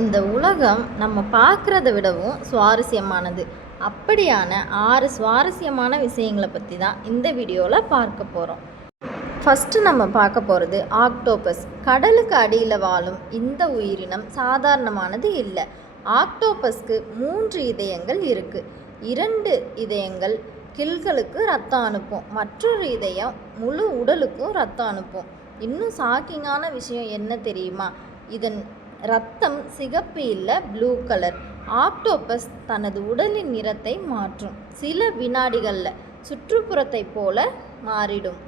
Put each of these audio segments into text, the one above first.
இந்த உலகம் நம்ம பார்க்குறத விடவும் சுவாரஸ்யமானது. அப்படியான 6 சுவாரஸ்யமான விஷயங்களை பற்றி தான் இந்த வீடியோவில் பார்க்க போகிறோம். ஃபஸ்ட்டு நம்ம பார்க்க போகிறது ஆக்டோபஸ். கடலுக்கு அடியில் வாழும் இந்த உயிரினம் சாதாரணமானது இல்லை. ஆக்டோபஸ்க்கு 3 இதயங்கள் இருக்குது. 2 இதயங்கள் கில்களுக்கு ரத்தம் அனுப்பும், மற்றொரு இதயம் முழு உடலுக்கும் ரத்தம் அனுப்பும். இன்னும் ஷாக்கிங்கான விஷயம் என்ன தெரியுமா? இதன் ரத்தம் சிகப்பு இல்லை, ப்ளூ கலர். ஆக்டோபஸ் தனது உடலின் நிறத்தை மாற்றும். சில வினாடிகளில் சுற்றுப்புறத்தை போல மாறிடும்.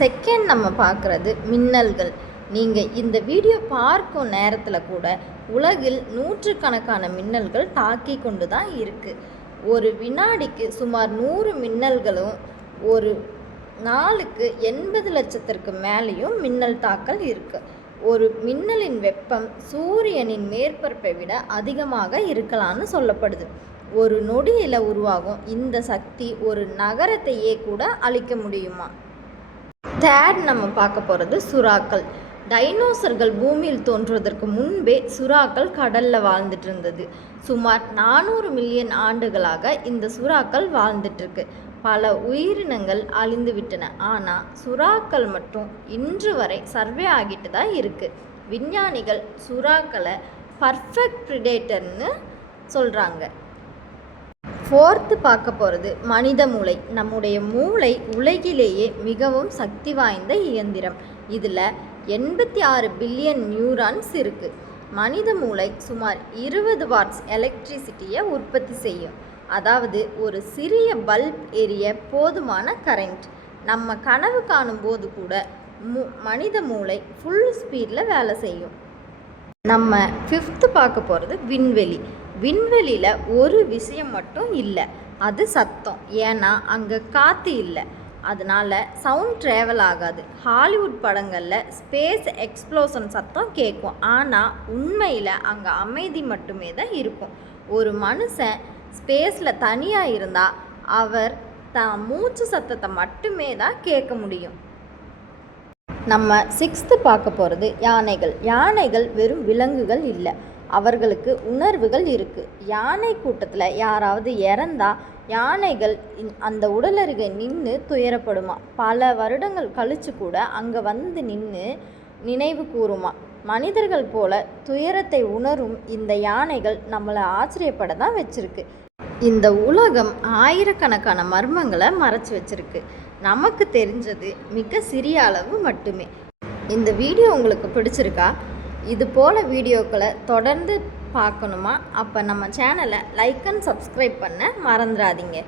செகண்ட் நம்ம பார்க்குறது மின்னல்கள். நீங்கள் இந்த வீடியோ பார்க்கும் நேரத்தில் கூட உலகில் நூற்றுக்கணக்கான மின்னல்கள் தாக்கி கொண்டு தான் இருக்குது. ஒரு வினாடிக்கு சுமார் 100 மின்னல்களும், ஒரு நாளுக்கு 80 லட்சத்திற்கு மேலேயும் மின்னல் தாக்கல் இருக்குது. ஒரு மின்னலின் வெப்பம் சூரியனின் மேற்பரப்பை விட அதிகமாக இருக்கலாம்னு சொல்லப்படுது. ஒரு நொடியில் உருவாகும் இந்த சக்தி ஒரு நகரத்தையே கூட அழிக்க முடியுமா? தேர்ட் நம்ம பார்க்க போகிறது சுறாக்கள். டைனோசர்கள் பூமியில் தோன்றுவதற்கு முன்பே சுறாக்கள் கடலில் வாழ்ந்துட்டு இருந்தது. சுமார் 400 மில்லியன் ஆண்டுகளாக இந்த சுறாக்கள் வாழ்ந்துட்டுருக்கு. பல உயிரினங்கள் அழிந்து விட்டன. ஆனால் சுறாக்கள் மட்டும் இன்று வரை சர்வே ஆகிட்டு தான் இருக்குது. விஞ்ஞானிகள் சுறாக்களை பர்ஃபெக்ட் ப்ரிடேட்டர்னு சொல்கிறாங்க. ஃபோர்த்து பார்க்க போகிறது மனித மூளை. நம்முடைய மூளை உலகிலேயே மிகவும் சக்தி வாய்ந்த இயந்திரம். இதில் 86 பில்லியன் நியூரான்ஸ் இருக்குது. மனித மூளை சுமார் 20 வாட்ஸ் எலக்ட்ரிசிட்டியை உற்பத்தி செய்யும். அதாவது ஒரு சிறிய பல்ப் எரிய போதுமான கரண்ட். நம்ம கனவு காணும்போது கூட மனித மூளை ஃபுல் ஸ்பீடில் வேலை செய்யும். நம்ம ஃபிஃப்த்து பார்க்க போகிறது விண்வெளி. விண்வெளியில் ஒரு விஷயம் மட்டும் இல்லை, அது சத்தம். ஏன்னா அங்கே காற்று இல்லை, அதனால் சவுண்ட் ட்ராவல் ஆகாது. ஹாலிவுட் படங்களில் ஸ்பேஸ் எக்ஸ்ப்ளோஷன் சத்தம் கேட்கும், ஆனால் உண்மையில் அங்கே அமைதி மட்டுமே தான் இருக்கும். ஒரு மனுஷன் ஸ்பேஸில் தனியாக இருந்தால் அவர் தான் மூச்சு சத்தத்தை மட்டுமே தான் கேட்க முடியும். நம்ம சிக்ஸ்த்து பார்க்க போகிறது யானைகள். யானைகள் வெறும் விலங்குகள் இல்லை, அவர்களுக்கு உணர்வுகள் இருக்குது. யானை கூட்டத்தில் யாராவது இறந்தா யானைகள் அந்த உடலருகே நின்று துயரப்படுமா. பல வருடங்கள் கழித்து கூட அங்கே வந்து நின்று நினைவு கூறுமா. மனிதர்கள் போல துயரத்தை உணரும் இந்த யானைகள் நம்மளை ஆச்சரியப்பட தான் வச்சுருக்கு. இந்த உலகம் ஆயிரக்கணக்கான மர்மங்களை மறைச்சி வச்சிருக்கு. நமக்கு தெரிஞ்சது மிக சிறிய அளவு மட்டுமே. இந்த வீடியோ உங்களுக்கு பிடிச்சிருக்கா? இது போல் வீடியோக்களை தொடர்ந்து பார்க்கணுமா? அப்போ நம்ம சேனலை லைக் அண்ட் சப்ஸ்கிரைப் பண்ண மறந்துடாதீங்க.